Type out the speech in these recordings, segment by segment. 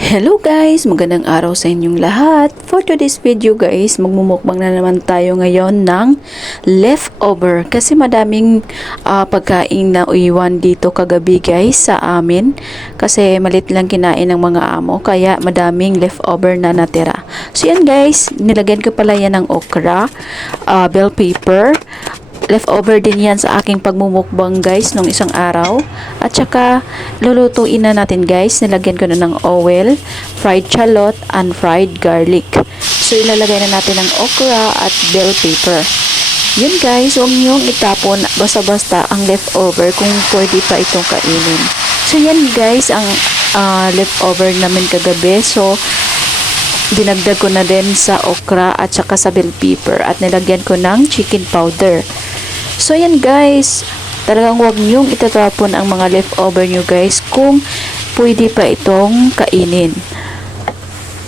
Hello guys! Magandang araw sa inyong lahat. For today's video guys, magmumukbang na naman tayo ngayon ng leftover. Kasi madaming pagkain na uiwan dito kagabi guys sa amin. Kasi malit lang kinain ng mga amo. Kaya madaming leftover na natira. So yan guys, nilagyan ko pala yan ng okra, bell pepper. Leftover din yan sa aking pagmumukbang guys nung isang araw. At saka lulutuin na natin guys. Nilagyan ko na ng oil, fried shallot, and fried garlic. So ilalagay na natin ng okra at bell pepper. Yun guys, huwag niyong itapon basta-basta ang leftover kung pwede pa itong kainin. So yan guys ang leftover namin kagabi. So dinagdag ko na din sa okra at saka sa bell pepper at nilagyan ko ng chicken powder. So yan guys, talagang huwag niyong itatapon ang mga leftover nyo guys kung pwede pa itong kainin.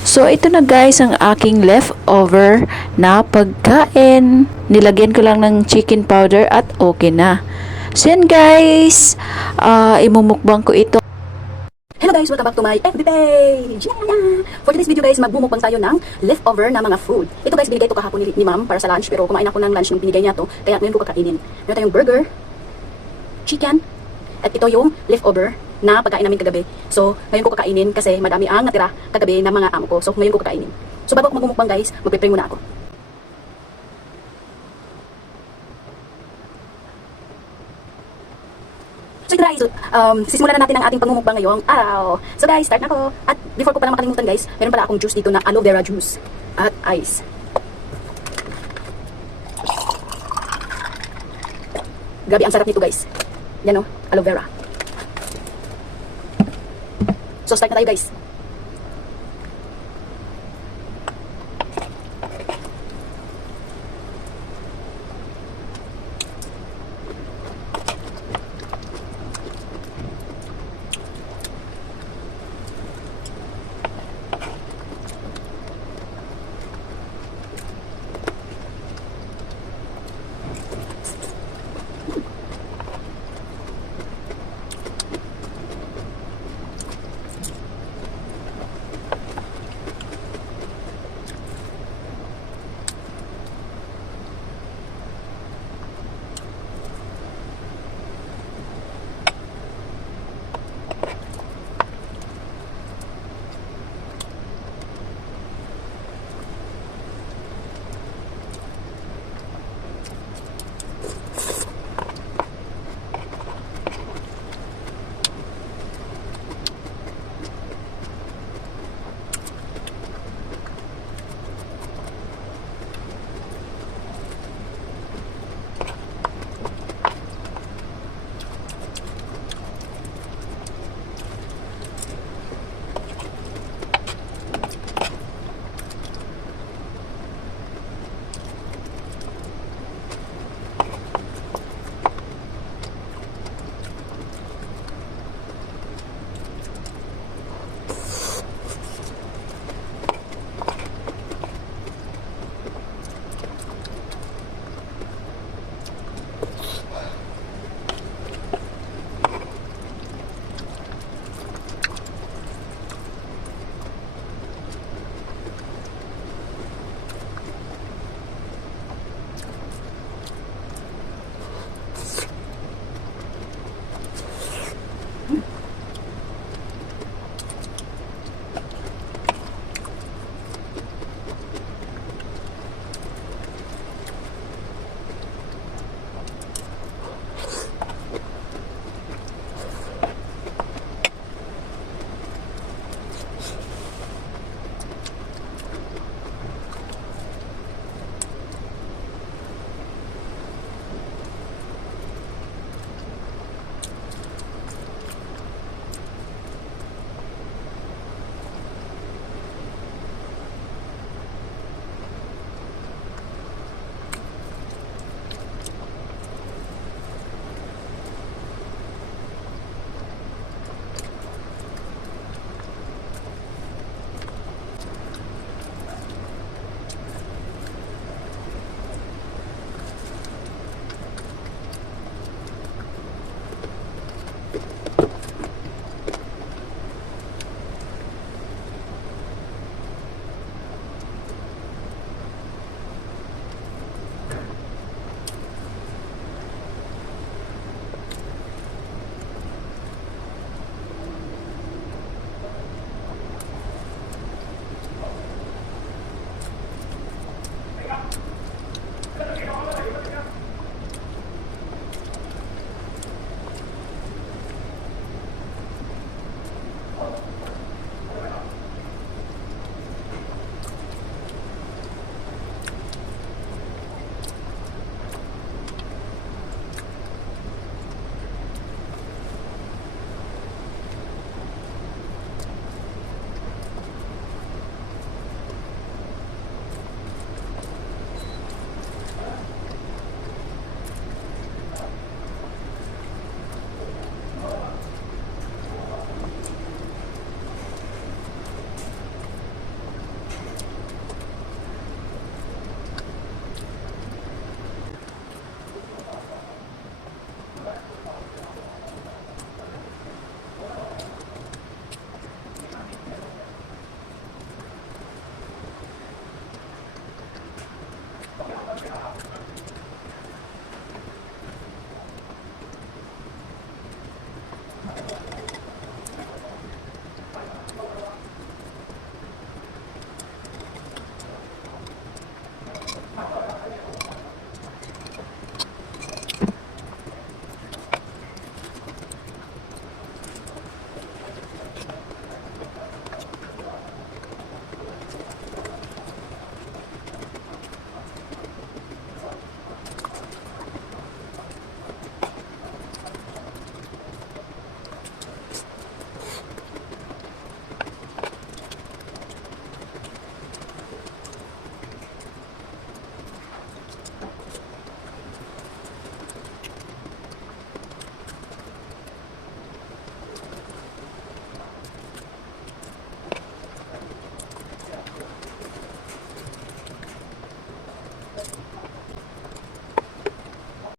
So ito na guys ang aking leftover na pagkain. Nilagyan ko lang ng chicken powder at okay na. So yan guys, imumukbang ko ito. Hello guys! Welcome back to my FB page! Yeah! For today's video guys, magbumukbang tayo ng leftover na mga food. Ito guys, binigay ito kahapon ni ma'am para sa lunch, pero kumain ako ng lunch nung binigay niya to, kaya ngayon ko kakainin. Meron tayong burger, chicken, at ito yung leftover na pagkain namin kagabi. So, ngayon ko kakainin kasi madami ang natira kagabi ng mga amo ko. So, ngayon ko kakainin. So, bago ako magmumukbang guys, magpe-pray muna ako. So guys, sisimulan na natin ang ating pangmumukbang ngayong araw. So guys, start na ako. At before ko pala makalimutan guys, meron pala akong juice dito na aloe vera juice at ice. Grabe ang sarap nito guys. Yan o, aloe vera. So start na tayo guys.